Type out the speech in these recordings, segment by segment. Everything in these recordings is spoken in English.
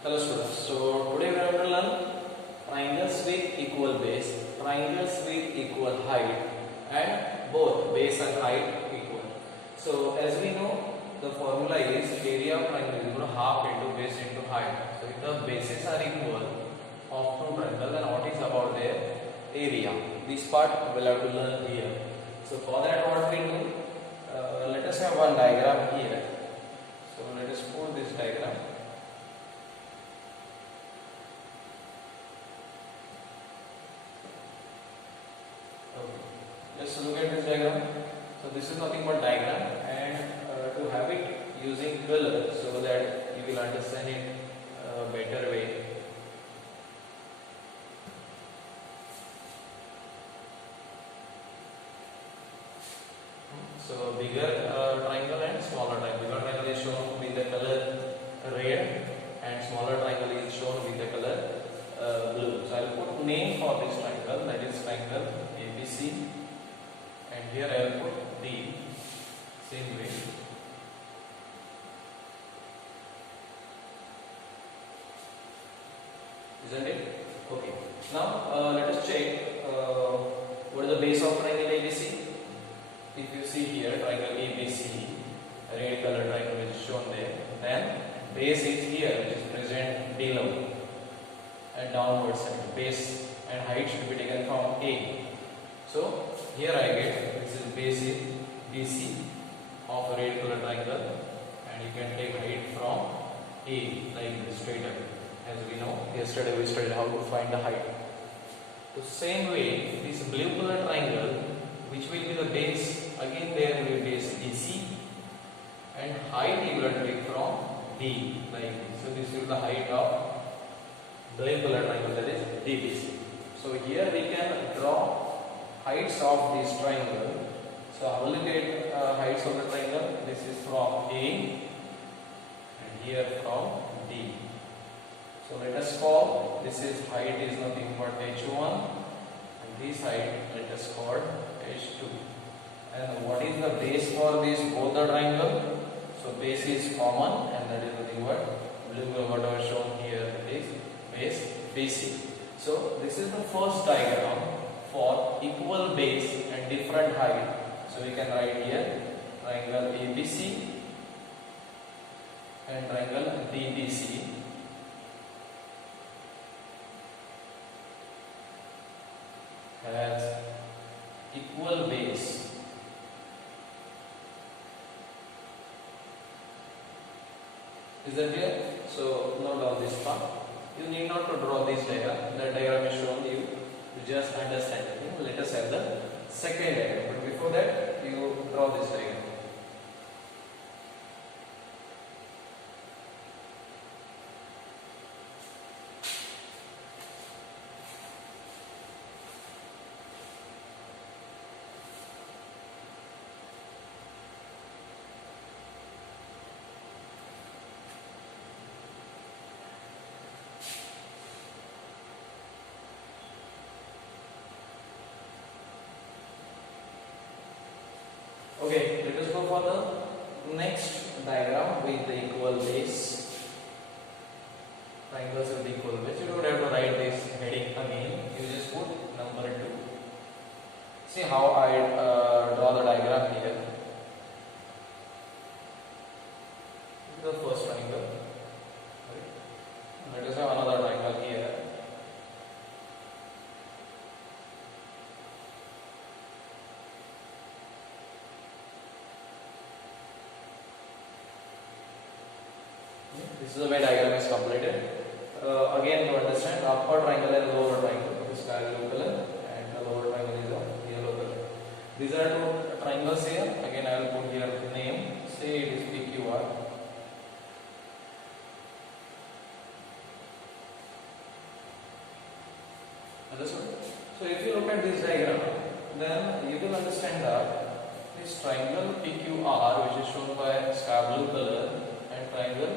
Hello students, so today we are going to learn triangles with equal base, triangles with equal height and both base and height equal. So as we know, the formula is area of triangle is equal to half into base into height. So if the bases are equal of two triangles, then what is about their area? This part we will have to learn here. So for that what we do, let us have one diagram here. So let us put this diagram. Let's look at this diagram. So this is nothing but diagram, and to have it using color so that you will understand it better way. So bigger triangle and smaller triangle. Bigger triangle is shown with the color red, and smaller triangle is shown with the color blue. So I will put name for this triangle, that is triangle ABC. And here I will put D, same way. Isn't it? Okay. Now let us check what is the base of triangle ABC. If you see here triangle ABC, red color triangle is shown there. Then base is here, which is present below and downward side. Base and height should be taken from A. So here I get this is base is BC of a red color triangle, and you can take height from A like this straight up. As we know, yesterday we studied how to find the height. The same way, this blue color triangle, which will be the base, again there will be base BC, and height you will take from D like this. So this will be the height of blue color triangle, that is DBC. So here we can draw heights of this triangle. So how will we get heights of the triangle? This is from A and here from D. So let us call this is height is nothing but H1, and this height let us call H2. And what is the base for this both the triangle? So base is common, and that is nothing but blue color whatever shown here is base BC. So this is the first diagram for equal base and different height. So we can write here triangle ABC and triangle DBC has equal base Is that clear? So note down this part. You need not to draw this diagram. The diagram is shown you to just understand it. Let us have the second diagram. But before that, you draw this diagram. Okay, let us go for the next diagram with the equal base. Triangles with equal base. You don't have to write this heading again. You just put number 2. See how I draw the diagram here. This is the first triangle. Let us have another triangle here. This is the way diagram is completed. Again, to understand, upper triangle and lower triangle is sky blue color, and the lower triangle is a yellow color. These are two triangles here. Again, I will put here name. Say it is PQR. Understood? So if you look at this diagram, then you will understand that this triangle PQR, which is shown by sky blue color, and triangle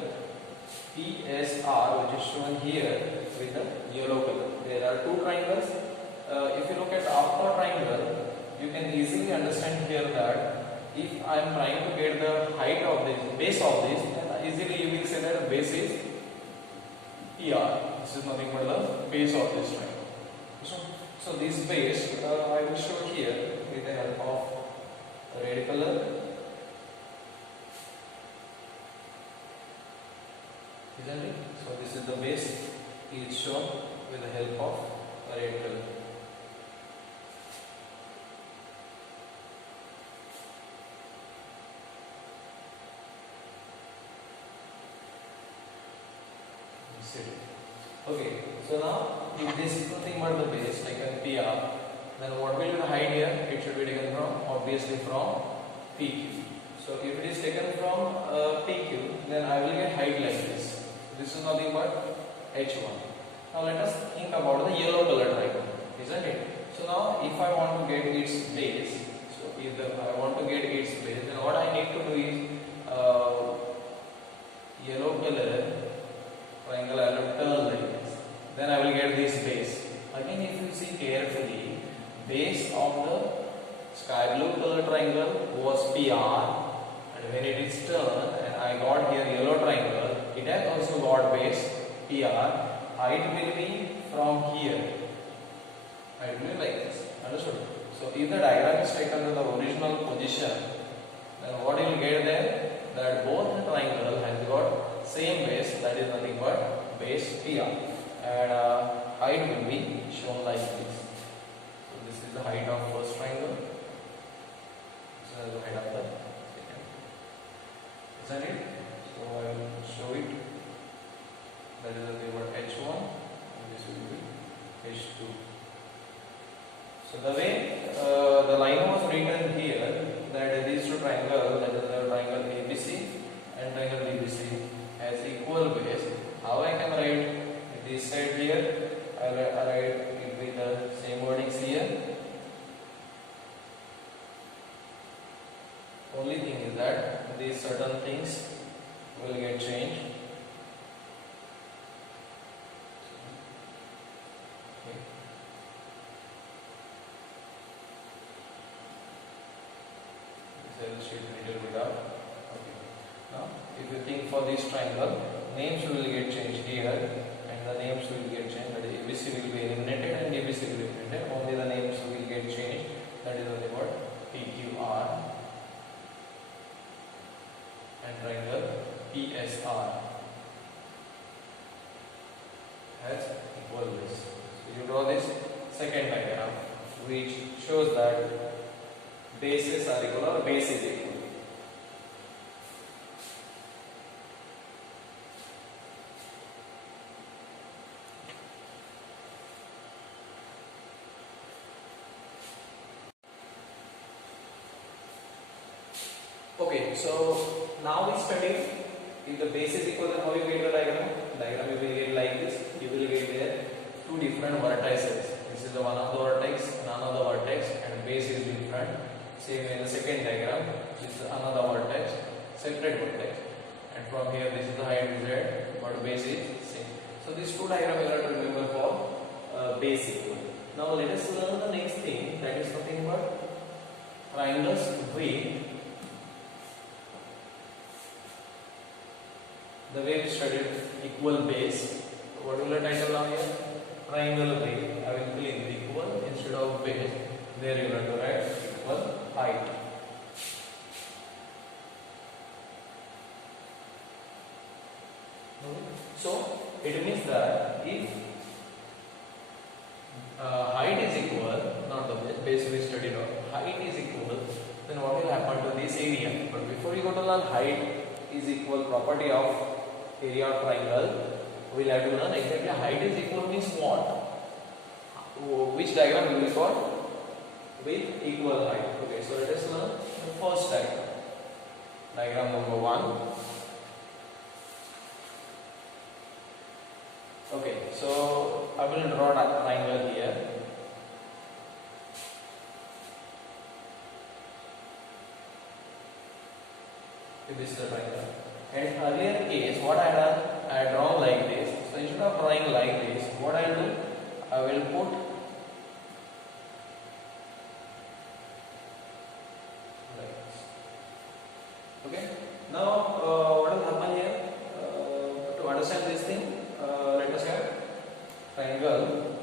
PSR, which is shown here with the yellow color. There are two triangles. If you look at the upper triangle, you can easily understand here that if I am trying to get the height of this, base of this, then easily you will say that base is PR. This is nothing but the base of this triangle. So this base I will show here with the help of red color. Isn't it? So this is the base is shown with the help of a red color. Okay, so now if this is nothing but the base like a PR, then what will be the height here? It should be taken from obviously from PQ. So if it is taken from PQ, then I will get height like this. This is nothing but H1. Now let us think about the yellow color triangle, isn't it? So now if I want to get its base, so if I want to get its base, then what I need to do is yellow color triangle I will turn like this. Then I will get this base. Again, if you see carefully, base of the sky blue color triangle was PR, and when it is turned and I got here yellow triangle, it has also got base PR. Height will be from here. Height will be like this. Understood? So if the diagram is taken to the original position, then what you will get there? That both the triangle has got same base, that is nothing but base PR, and height will be shown like this. So this is the height of first triangle. This is the height of the second. Isn't it? So I will show it. That is nothing but H1, and this will be H2. So the way the line was written here, that these two triangles, that is the triangle ABC and triangle BBC, has equal base. How I can write this side here? I write it with the same wordings here. Only thing is that these certain things will get changed. I will shift a little bit up. Okay. Now, if you think for this triangle, names will get changed here, and the names will get changed. That is, ABC will be eliminated and ABC will be eliminated. Only the names will get changed. That is the word PQR and triangle PSR has equal base. So you draw this second diagram, which shows that bases are equal or base is equal. Okay, so now we study if the base is equal, then how you get the diagram? Diagram you will get like this. You will get there two different vertices. This is the one of the vertex, another vertex, and base is different. Same in the second diagram, this is another vertex, separate vertex, and from here this is the height z, but base is same. So these two diagrams you have to remember for base equal. Now let us learn the next thing, that is nothing but triangles with the way we studied equal base. So what will the title now here? Triangle with. I will fill in equal instead of base. There you have to write equal height. So it means that if height is equal, not the base we studied on, height is equal, then what will happen to this area? But before you go to learn height is equal property of area of triangle, we will have to learn exactly height is equal means what? Which diagram we will got? With equal height. Okay, so let us learn the first diagram. Diagram number 1. Okay, so I will draw a triangle here. This is the triangle. And earlier case, what I done? I draw like this. So instead of drawing like this, what I will do? I will put like this. Okay. Now, what will happen here? To understand this thing, let us triangle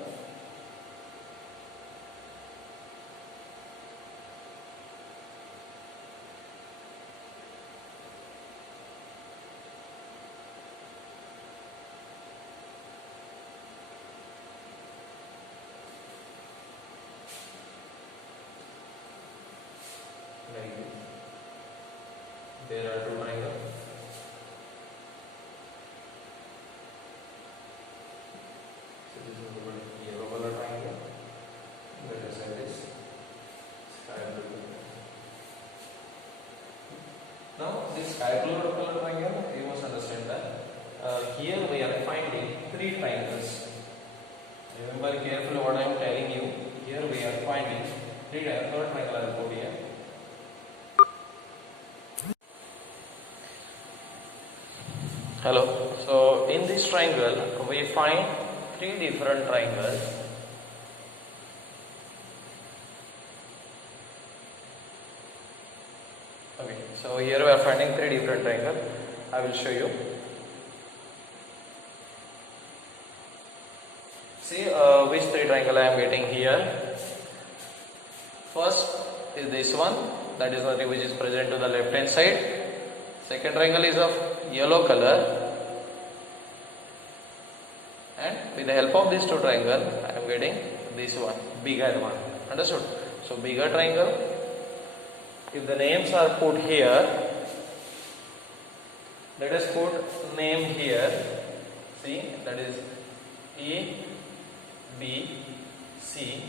like this. There are two triangles. So this is a yellow color triangle. Let us say this sky blue. Now this sky blue color triangle, you must understand that here we are finding three triangles. Remember carefully what I am telling you. Here we are finding three triangles. Third triangle I will put here. Hello. So in this triangle we find three different triangles. Okay. So here we are finding three different triangles. I will show you. See which three triangle I am getting here. First is this one, that is the which is present to the left hand side. Second triangle is of yellow color, and with the help of these two triangles I am getting this one, bigger one. Understood? So bigger triangle, if the names are put here, let us put name here. See, that is A, B, C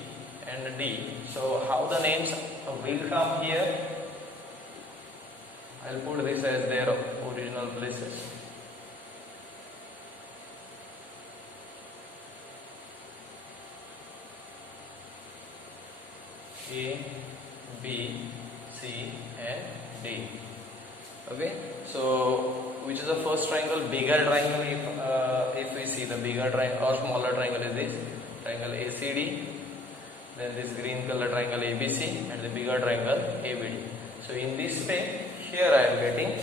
and D. So how the names will come here? I will put this as their original places. A, B, C and D. Okay. So which is the first triangle? Bigger triangle. If we see the bigger triangle or smaller triangle is this triangle ACD. Then this green color triangle ABC and the bigger triangle ABD. So in this way, here I am getting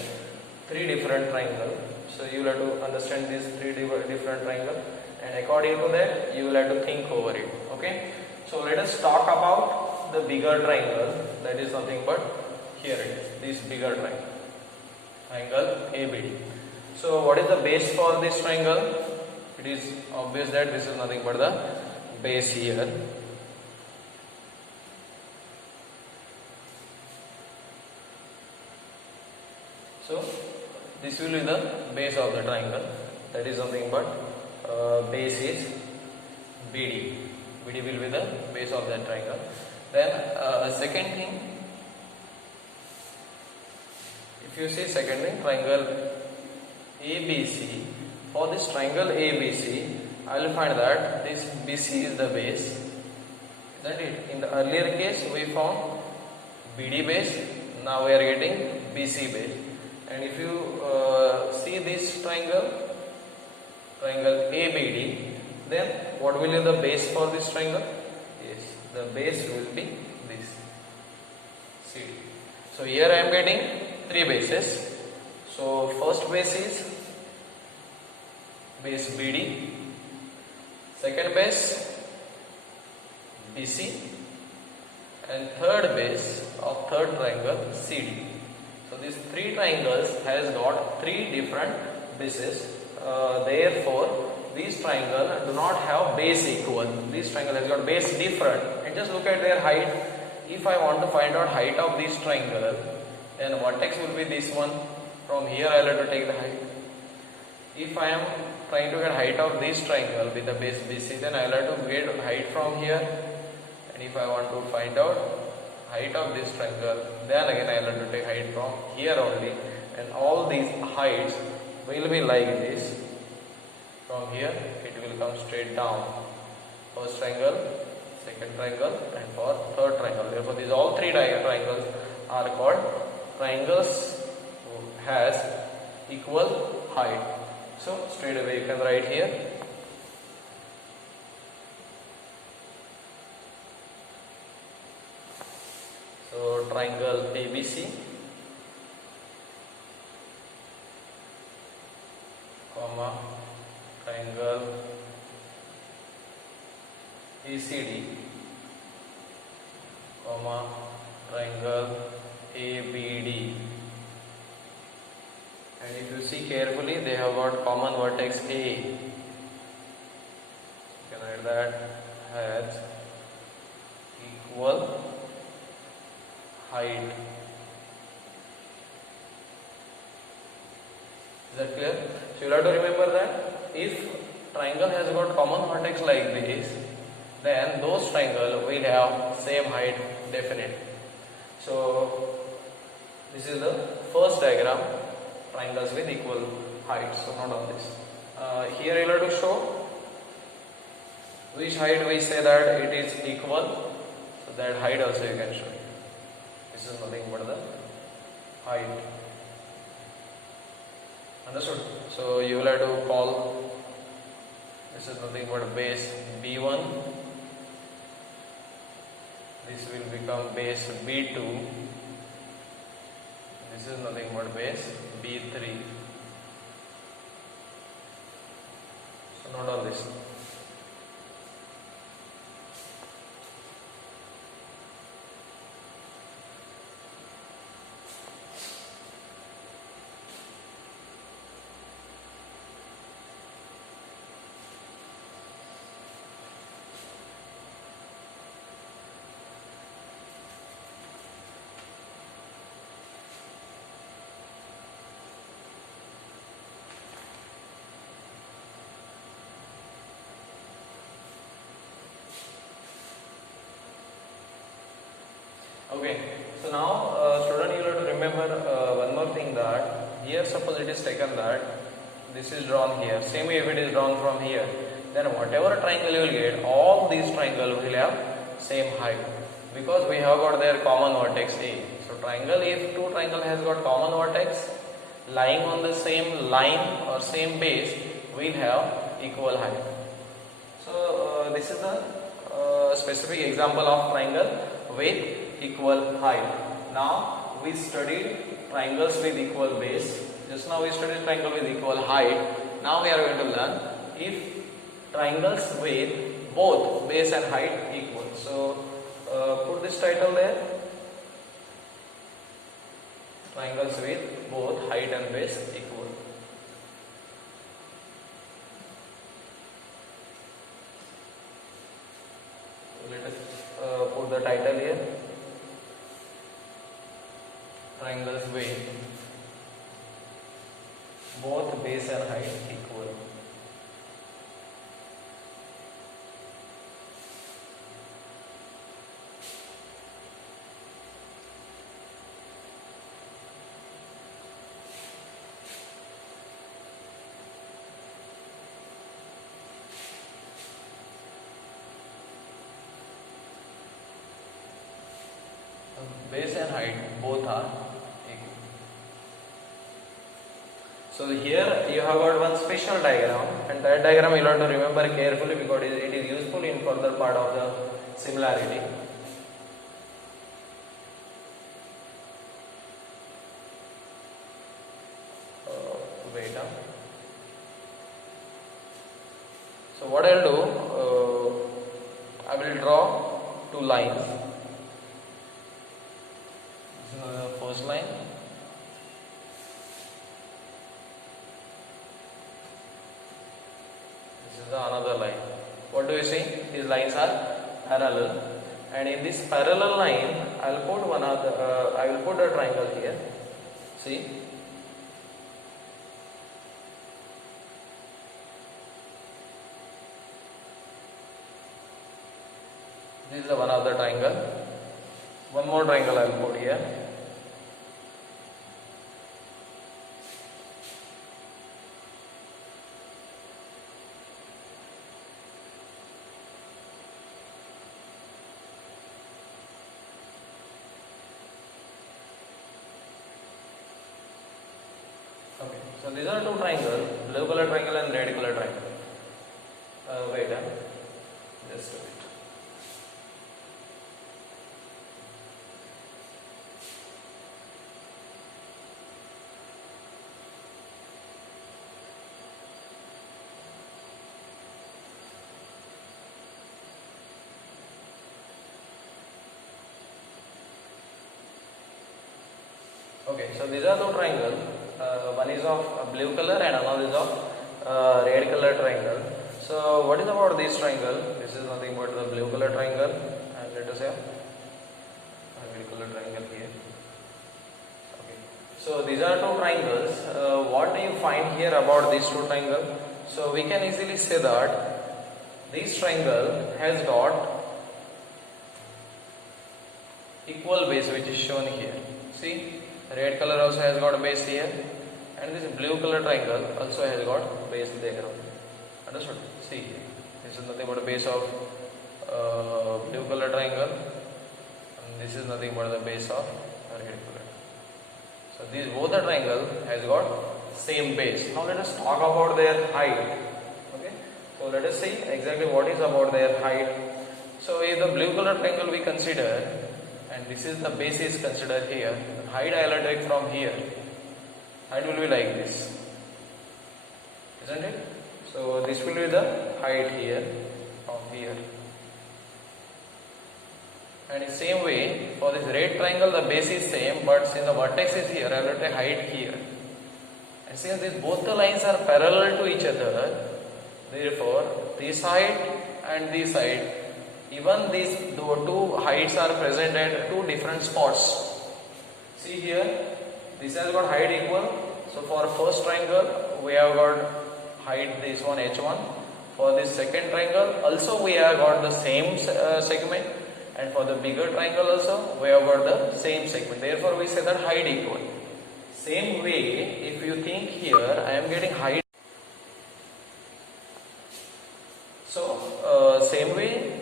three different triangles. So you will have to understand these three different triangles, and according to that you will have to think over it. Okay. So let us talk about the bigger triangle. That is nothing but here it is, this bigger triangle, triangle ABD. So what is the base for this triangle? It is obvious that this is nothing but the base here. So this will be the base of the triangle. That is nothing but base is BD. BD will be the base of that triangle. Then second thing, if you see second thing, triangle ABC. For this triangle ABC, I will find that this BC is the base. Isn't it? In the earlier case we found BD base. Now we are getting BC base. And if you see this triangle ABD, then what will be the base for this triangle? Yes, the base will be this CD. So here I am getting three bases. So first base is base BD, second base BC, and third base of third triangle CD. So these three triangles has got three different bases. Therefore, these triangles do not have base equal. This triangle has got base different. And just look at their height. If I want to find out height of this triangle, then vertex will be this one. From here I will have to take the height. If I am trying to get height of this triangle with the base BC, then I will have to get height from here. And if I want to find out height of this triangle, then again I will have to take height from here only, and all these heights will be like this. From here it will come straight down. First triangle, second triangle, and for third triangle. Therefore these all three triangles are called triangles who has equal height. So straight away you can write here triangle ABC, comma triangle ACD, comma, triangle ABD. And if you see carefully, they have got common vertex A. You can write that has equal height. Is that clear? So you have to remember that if triangle has got common vertex like this, then those triangle will have same height definite. So this is the first diagram, triangles with equal height. So not on this. Here you have to show which height we say that it is equal. So that height also you can show. This is nothing but the height. Understood? So you will have to call this is nothing but base B1. This will become base B2. This is nothing but base B3. So note all this. Okay, so now student, you have to remember one more thing, that here suppose it is taken that this is drawn here, same way if it is drawn from here, then whatever triangle you will get, all these triangles will have same height, because we have got their common vertex A. So triangle, if two triangle has got common vertex lying on the same line or same base, will have equal height. So this is the specific example of triangle with equal height. Now we studied triangles with equal base. Just now we studied triangle with equal height. Now we are going to learn if triangles with both base and height equal. So put this title there. Triangles with both height and base equal. Let us put the title here. Triangles with both base and height equal. Base and height both are equal. So here you have got one special diagram, and that diagram you have to remember carefully because it is useful in further part of the similarity. Wait. So what I will do, I will draw two lines. This is the first line. This is the another line. What do you see? These lines are parallel, and in this parallel line, I will put one other. I will put a triangle here. See. This is the one of the triangle. One more triangle I will put here. Okay, so these are two triangles, blue color triangle and red color triangle. Wait, just a bit. Okay, so these are two triangles. One is of blue color and another is of red color triangle. So what is about this triangle? This is nothing but the blue color triangle, and let us have a red color triangle here. Okay. So these are two triangles. What do you find here about these two triangles? So we can easily say that this triangle has got equal base, which is shown here. See, red color also has got a base here, and this blue color triangle also has got base there. Understood? See, this is nothing but a base of blue color triangle, and this is nothing but the base of red color. So these both the triangle has got same base. Now let us talk about their height. Okay, so let us see exactly what is about their height. So if the blue color triangle we consider, and this is the base is considered here, height I will take from here. Height will be like this, isn't it? So this will be the height here from here. And in same way, for this red triangle the base is same, but since the vertex is here, I will take height here. And since these both the lines are parallel to each other, therefore this height and this height, even these two heights are present at two different spots. See here, this has got height equal. So for first triangle, we have got height this one h1. For this second triangle, also we have got the same segment. And for the bigger triangle also, we have got the same segment. Therefore, we say that height equal. Same way, if you think here, I am getting height. So, same way,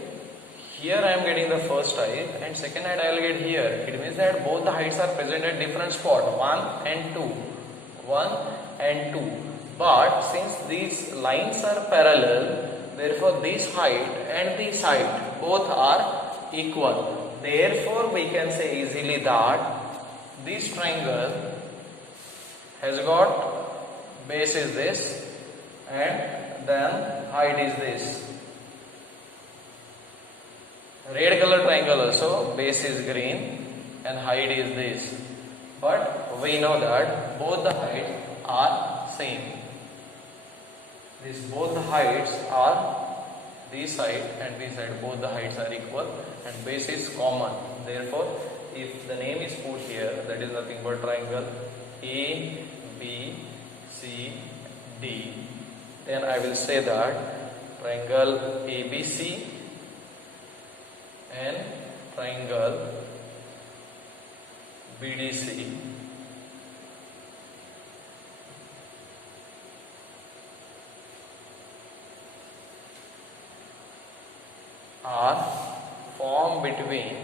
here I am getting the first height and second height I will get here. It means that both the heights are present at different spot, 1 and 2. 1 and 2. But since these lines are parallel, therefore this height and this height both are equal. Therefore, we can say easily that this triangle has got base is this and then height is this. Red color triangle also base is green and height is this. But we know that both the heights are same. Both the heights are this side and this side, both the heights are equal and base is common. Therefore, if the name is put here, that is nothing but triangle A, B, C, D, then I will say that triangle ABC and triangle BDC are formed between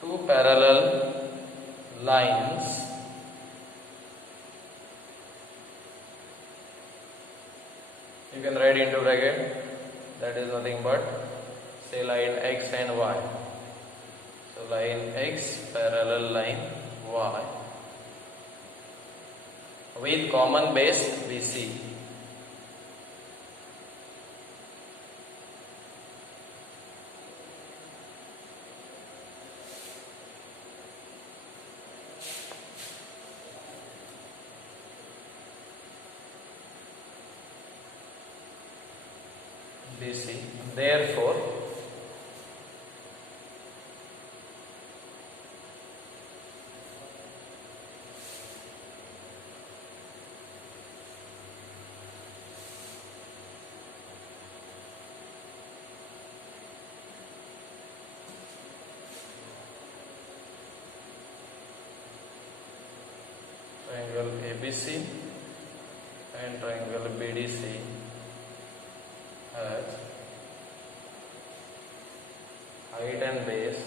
two parallel lines you can write into bracket, that is nothing but say line X and Y. So line X parallel line Y with common base BC. BC. Therefore, triangle ABC and triangle BDC has height and base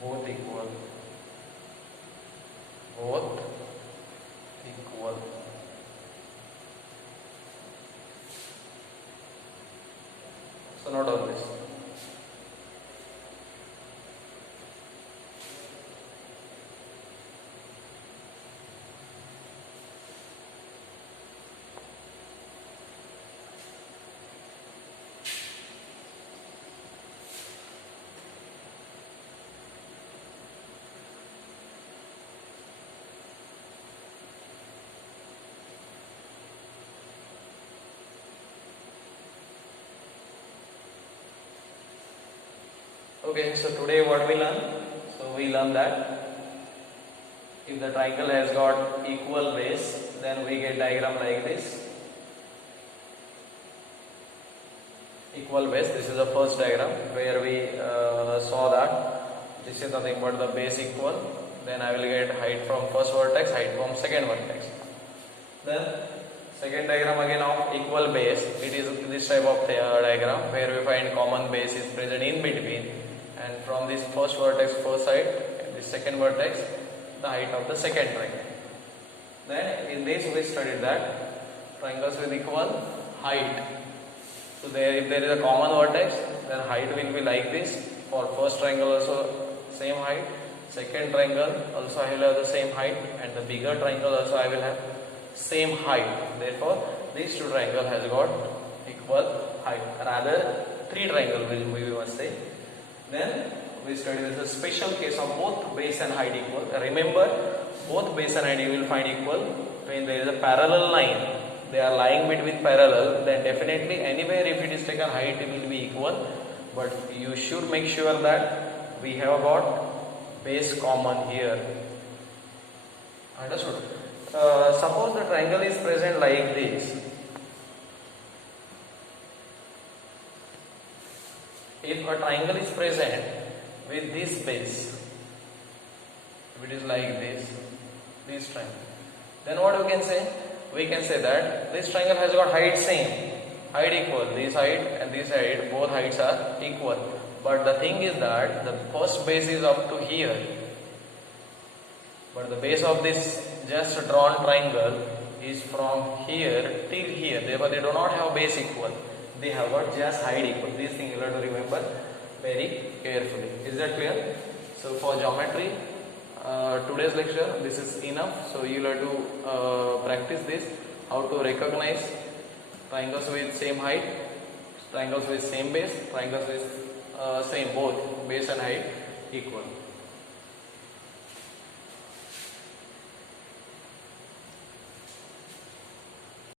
both equal. So note all this. Okay, so today what we learn? So we learn that if the triangle has got equal base, then we get diagram like this. Equal base, this is the first diagram where we saw that this is nothing but the base equal. Then I will get height from first vertex, height from second vertex. Then second diagram again of equal base. It is this type of diagram where we find common base is present in between, and from this first vertex first side, this second vertex, the height of the second triangle. Then in this we studied that triangles with equal height. So there, if there is a common vertex, then height will be like this. For first triangle also same height, second triangle also I will have the same height, and the bigger triangle also I will have same height. Therefore these two triangles has got equal height. Rather three triangle we must say. Then we study this a special case of both base and height equal. Remember, both base and height you will find equal when there is a parallel line. They are lying between parallel, then definitely anywhere if it is taken height it will be equal. But you should make sure that we have got base common here. Understood? Suppose the triangle is present like this. If a triangle is present with this base, if it is like this triangle, then what we can say? We can say that this triangle has got height same, height equal, this height and this height, both heights are equal. But the thing is that the first base is up to here, but the base of this just drawn triangle is from here till here. Therefore they do not have base equal, they have got just height equal. This thing you have to remember very carefully. Is that clear? So for geometry, today's lecture this is enough. So you will have to practice this, how to recognize triangles with same height, triangles with same base, triangles with same both base and height equal.